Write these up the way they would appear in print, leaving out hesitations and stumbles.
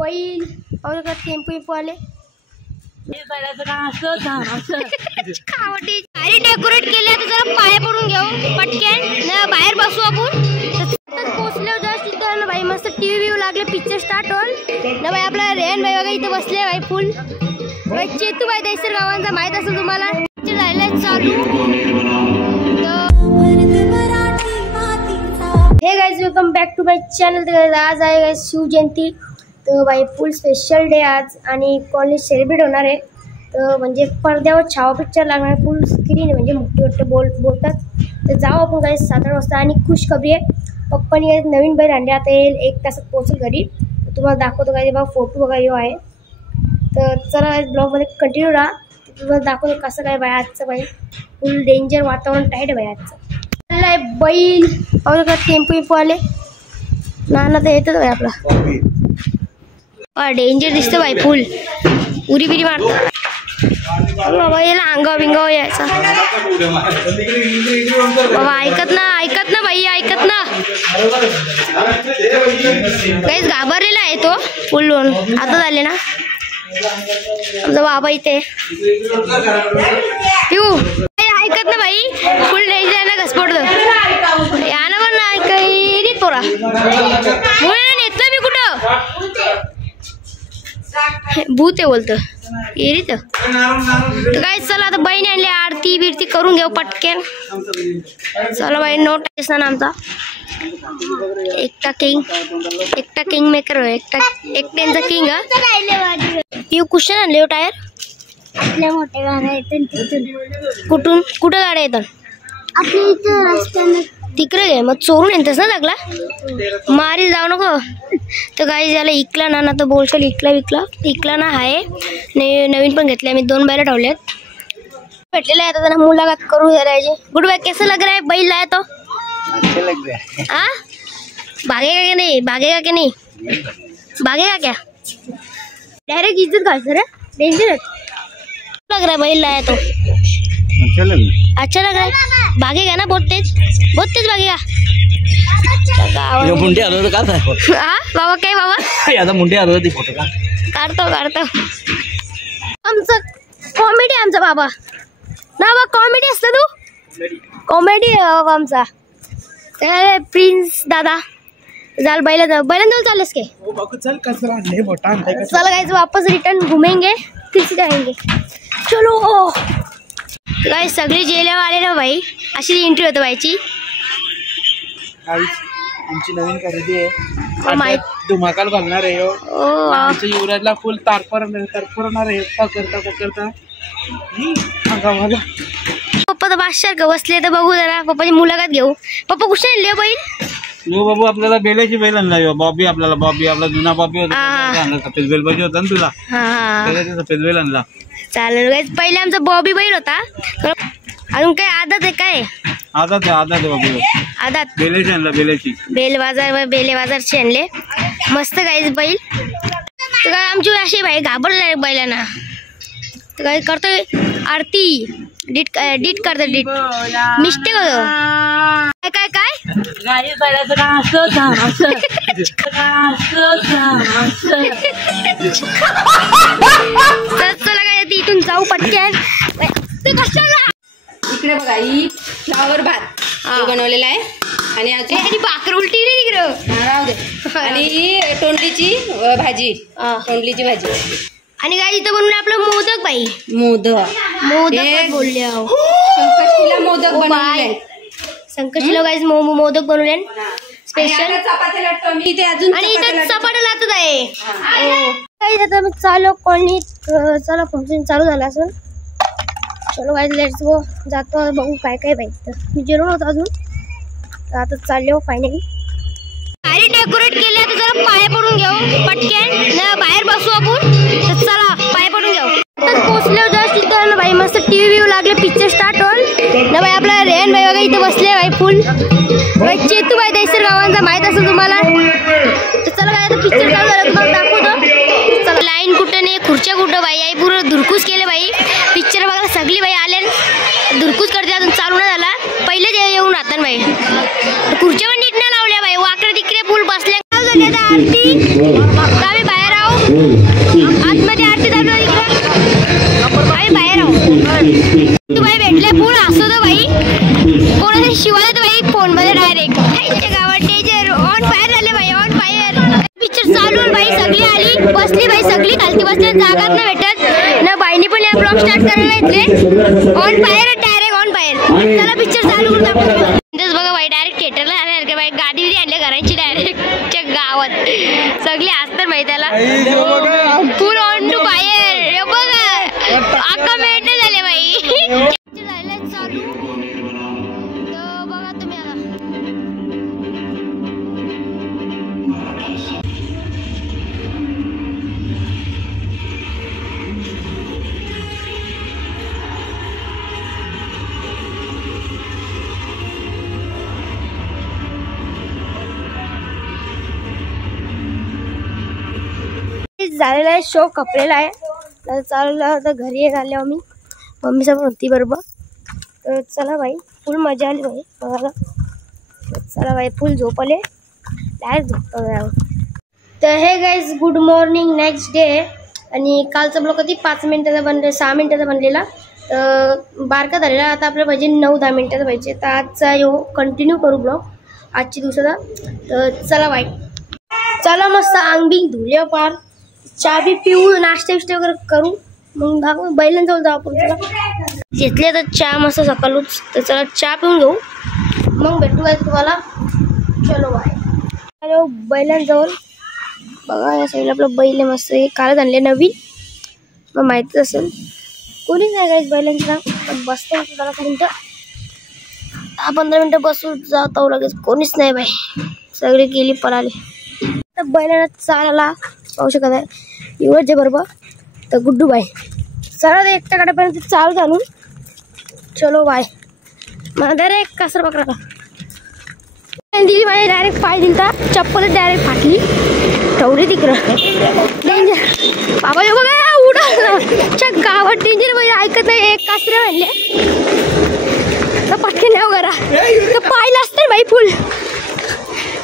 बैल और टेम्पो आले भारी डेकोरेट केले तर जरा पाय पडून घेऊ पटकन ना बाहेर बसू आपण पोहोचलो जस्ट तिथं ना भाई मस्त टीव्ही व्ह्यू लागले पिक्चर स्टार्ट होल ना भाई आपला रेन भाई वगैरे इथे बसले भाई फुल भाई चेतू भाई दैसर गावांचा माहित असेल तुम्हाला झालेलं चालू हे guys welcome back to my channel. तर आज आहे गाइस शिवजयंती तर भाई फुल स्पेशल डे आज आणि कॉलेज सेलिब्रेट होणार आहे तर म्हणजे पडद्यावर छावा पिक्चर लागणार फुल स्क्रीन म्हणजे मोठी मोठे बोलतात तर जाऊ आपण गाइस 7-8 वाजता आणि खुशखबरी आहे पप्पानी नवीन बैल आणले आता येईल 1 तासात पोहोचेल घरी तुम्हाला दाखवतो काय बघा फोटो बघा यो आहे तर चला ब्लॉगमध्ये कंटिन्यू राहा तुम्हाला दाखवतो कसं काय बाय आजचं बाई फुल डेंजर वातावरण टाईट आहे बाई आजचं बैल और टेम्पो आले नाना तर येतच भाई आपला डेंजर दिसतं भाई फुल उरी बिरी मारतो बाबा याला अंगाव बिंगाव यायचा बाबा ऐकत ना भाई ऐकत ना काहीच घाबरलेला आहे तो फुल आता झाले ना आमचा बाबा इथे ऐकत ना भाई फुल डेंजर ना घसपडतो यानं पण नाही काही पोरा नेतलं मी कुठं भूत आहे बोलतं ये तर काय चला आता बहीण आणली आरती बिरती करून घेऊ पटकन चला बाई नोट ना आमचा एकटा किंग मेकर एकट्यांचा किंग पिऊ कुशन आणले हो टायर आपल्या मोठ्या गाड्या येतात कुठं गाड्या येतात आपल्या इथं रस्त्याने तिकडे गे मग चोरून येतच ना लागला मारी जाऊ नको तर काही झालं इकला ना तर बोलशाल इकला ना आहे नवीन पण घेतले आम्ही 2 बैल ठेवलेत भेटलेला आहे आता त्यांना मुलाखत करू करायची गुड बाय कैसा लग रहा है बैल लाया तो अच्छा लग रहा है हाँ भागेगा क्या नहीं भागेगा क्या डायरेक्ट इज्जत घालते रे डेंजर लग रहा है बैल लाया तो अच्छा लग रहा है भागेगा ना बहुत तेज भागेगा ये मुंडे आलो तो काय हां बाबा काय बाबा आता मुंडे आलो ती फोटो काढतो आमचा कॉमेडी आमचा बाबा ना बाबा कॉमेडी असतो तू कॉमेडी आमचा काय प्रिन्स दादा जाल बैलांजवळ चाललेस के चल कसरा ले मोठा चल गाइस वापस रिटर्न घूमेंगे फिर से जाएंगे चलो गाइस सगळी जेल्या वाले ना भाई अशी एंट्री होते बाईची आमची नवीन खरेदी आहे धुमाकाल घालणार आहे आमच्या युवराजला फुल तारफरणार आहे पकडता पप्पा तर बादशाह का बसले तर बघू जरा पप्पाची मुलाखत घेऊ पप्पा कुठे आणले बैल यो बाबू आपल्याला बेलाची बैल आणला यो बॉबी आपला जुना बॉबी होता सफेद बैल पाहिजे होता ना तुला सफेद बैल आणला चालेल गाइस पहिले आमचा बॉबी बैल होता अजून काय आदत आहे काय आदत आहे बाबू आदत बेलेची आणला बेले बाजारचे आणले मस्त गाइस बैल तर काय आमची अशी भाई घाबरले बैलांना तर काय करतोय आरती डिट करतो मिस्टेक होतो काय बैलाचं काम चला काय इथून जाऊ पटकन इकडे बघा ही फ्लावर भात बनवलेला आहे आणि भाकर उलटी इकडं राहू दे आणि ही तोंडलीची भाजी आणि काय इथं बनवलं आपलं मोदक बाई मोदक बोलले संकष्टीला मोदक बनवले संकष्टीला गाइस मोदक बनवले स्पेशल इथे अजून आणि इथे चपात्या लाटत आहे काही आता मी चालू कॉलनी चला फंक्शन चालू झालं असं चलो गाइस लेट्स गो जातो बघू काय बाई तर मी जेवण होतो अजून आता चाललो फायनली भारी डेकोरेट केले तर जरा पाय पडून घेऊ पटकन ना बाहेर बसू आपण तर चला पाय पडून घेऊ तर पोहोचलो जस्ट तिथं ना भाई मस्त टीव्ही व्ह्यू लागले पिक्चर स्टार्ट होल ना भाई आपला रेन भाई वगैरे इथे बसले भाई फुल भाई चेतू भाई दैसर गावांचा माहित असेल तुम्हाला तर चला काय पिक्चर चालू झालं तुम्हाला दाखवतो चला लाईन कुठं नाही खुर्च्या कुठं बाई आई पूर्ण धुरकूस केले बाई पिक्चर बघायला सगळी बाई आले धुरकूस करते अजून चालू नाही झाला पहिले येऊन राहतात बाई खुर्च्या पण नीट नाही लावल्या बाई वाकडे तिकडे फुल बसल्या गावी बाहेर चालू बाई सगळी आली बसली बाई सगळी खालती बसली जागाच नाही भेटत ना बाईनी पण या ब्लॉग स्टार्ट करायला घेतले on fire direct on fire चला पिक्चर चालू करून दाखवतो बघा बाई डायरेक्ट थिएटरला आले का बाई गादी बिदी आणली घराची डायरेक्टच्या गावात सगळी असतात बाई त्याला फुल ऑन टू फायर हे बघा अख्खा मेंट झाले बाई चालू बघा तुम्ही आता झालेला आहे शो कपलेला आहे तर चालला तर घरी आले आम्ही मम्मीचा पण होती बरोबर तर चला बाई फुल मजा आली बाई बघायला चला बाई फुल झोपले डायरेक्ट झोपतो तर हे guys good morning next day आणि कालचा ब्लॉग कधी 5 मिनिटाचा बनले 6 मिनिटाचा बनलेला तर बारका झालेला आता आपल्या पाहिजे 9-10 मिनिटाचा पाहिजे तर आजचा यो कंटिन्यू करू ब्लॉग आजची दिवसाचा तर चला बाई चला मस्त अंग बिंग धुले पार चहा बी पिऊ नाश्ता बिष्टा वगैरे करू मग दाखवू बैलांजवळ जाऊ आपण चला घेतले तर चहा मस्त सकाळूच तर चला चहा पिऊन घेऊ मग भेटू काय तुम्हाला चलो बाय हॅलो बैलांजवळ बघा या साईडला आपलं बैल मस्त कालच आणले नवीन मग माहितीच असेल कोणीच नाही काय बैलांचं पण बसतो जरा मिनटं 10-15 मिनटं बसू जातो लगेच कोणीच नाही बाई सगळे गेली पळाली तर बैलांना चालायला पाहू शकत आहे एवढे बरोबर तर गुड्डू बाई चला तर एकट्या गाड्यापर्यंत चालू घालून चलो बाय मला डायरेक्ट कसर पकडा दिली माझी डायरेक्ट पाय दिलता चप्पलच डायरेक्ट फाटली ठेवली तिकडं डेंजर बाबा बघा उडा गावात डेंजर म्हणजे ऐकत नाही एक कासरे म्हणले तर पटके नाही करा तर पाहिलं असतं बाई फुल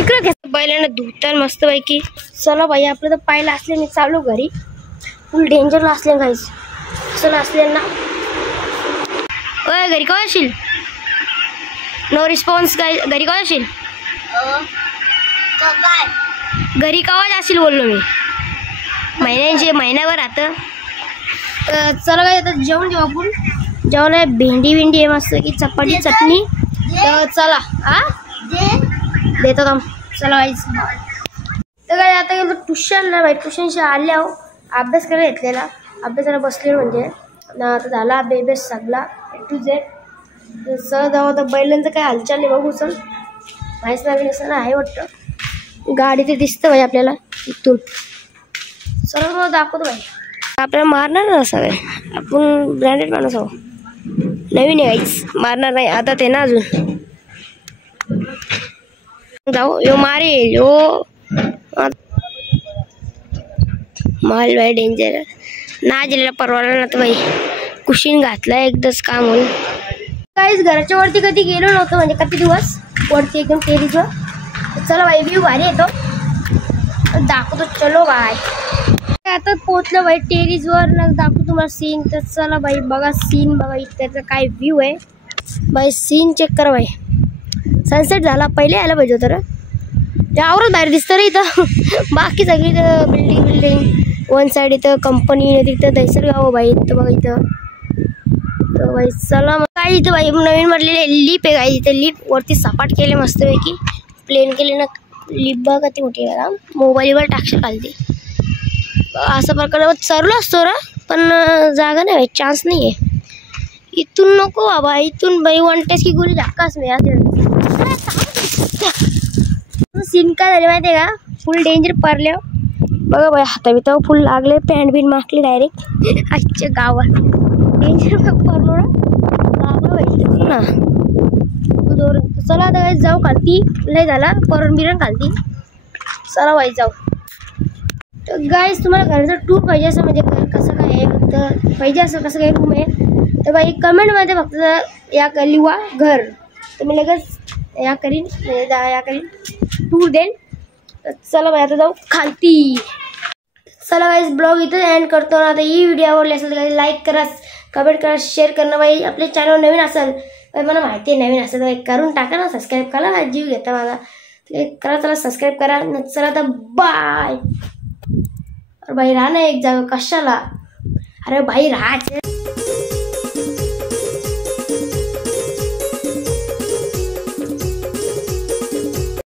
इकडं घेत बैलांना धुतात मस्त पैकी चला बाई आपलं तर पाहिलं असले मी चालू घरी फुल डेंजरला असले काहीच चला असल्यांना ओय घरी कवा असेल नो रिस्पॉन्स घरी कवा असेल घरी कवाच असेल बोललो मी महिन्याभर आता चला काय आता जेवण घेऊ आपण जेवण आहे भेंडी आहे मस्त की चपाती चटणी तर चला हा देतो काम चला वाईज तर काय आता गेलो ट्युशनला बाई ट्युशनशी आले आहो अभ्यास करायला घेतलेला अभ्यासाला बसले म्हणजे आता झाला अभ्यास सगळा टू झेड सर जाऊ आता बैलांचं काय हालचाल नाही बघू चल माहीत नवीन असं ना आहे वाटतं गाडी ते दिसतं बाई आपल्याला इथून चला मला दाखवतो बाई आपल्याला मारणार ना सगळे आपण ब्रँडेड माणूस आहो नवीन आहे काहीच मारणार नाही आता ते ना अजून जाऊ यो मारेल यो माल बाई डेंजर ना गेलेला परवाला ना तर बाई कुशीन घातला एकदाच काम होईल काहीच घराच्या वरती कधी गेलो नव्हतं म्हणजे किती दिवस वरती एकदम टेरीजवर चला बाई व्ह्यू भारी येतो दाखवतो चलो बाय आता पोहोचलो बाई टेरीजवर ना दाखवतो तुम्हाला सीन तर चला बाई बघा सीन बघा त्याचा काय व्ह्यू आहे बाई सीन चेक करा बाई सनसेट झाला पहिले यायला पाहिजे होतं ते आवरच बाहेर दिसतं रे इथं बाकी सगळी तर बिल्डिंग वन साईड इथं कंपनी तिथं दहिसर गाव बाई इथं बघा इथं तर बाई चला मग काय इथं बाई नवीन म्हटलेले लिप आहे काय इथं लिप वरती सपाट केले मस्तपैकी प्लेन केले ना लिप बघा ती मोठी करा मोबाईलवर टाकशे घालते असा प्रकार चरलो असतो रा पण जागा नाही चान्स नाही आहे इथून नको बाबा इथून बाई 1 टेस्ट की गोळी धक्काच मी सीन काय झाले माहिती आहे का फुल डेंजर पडले बघा बाई हाता बिता फुल लागले पॅन्ट बिन माकली डायरेक्ट आजच्या गावात डेंजर पडलो ना चला आता काही जाऊ खालती लय झाला परण बिरण खालती चला बाई जाऊ तर गाईज तुम्हाला घरचा टूर पाहिजे असं म्हणजे घर कसं काय आहे फक्त पाहिजे असं कसं काय रूम आहे तर बाई कमेंटमध्ये फक्त या लिहा घर तर मी लगेच या करीन या करीन टूर देईन तर चला बाई आता जाऊ खालती चला गाईज ब्लॉग इथं एंड करतो ना आता ही व्हिडिओ आवडली असेल तर लाईक करा कमेंट करा शेअर करणं बाई आपल्या चॅनल नवीन असेल मला माहिती आहे नवीन असेल तर करून टाका ना सबस्क्राईब करा जीव घेता माझा करा, चला सबस्क्राईब करा. चला तर बाय. अरे बाई राहा ना एक जागा कशाला. अरे बाई राहायचे.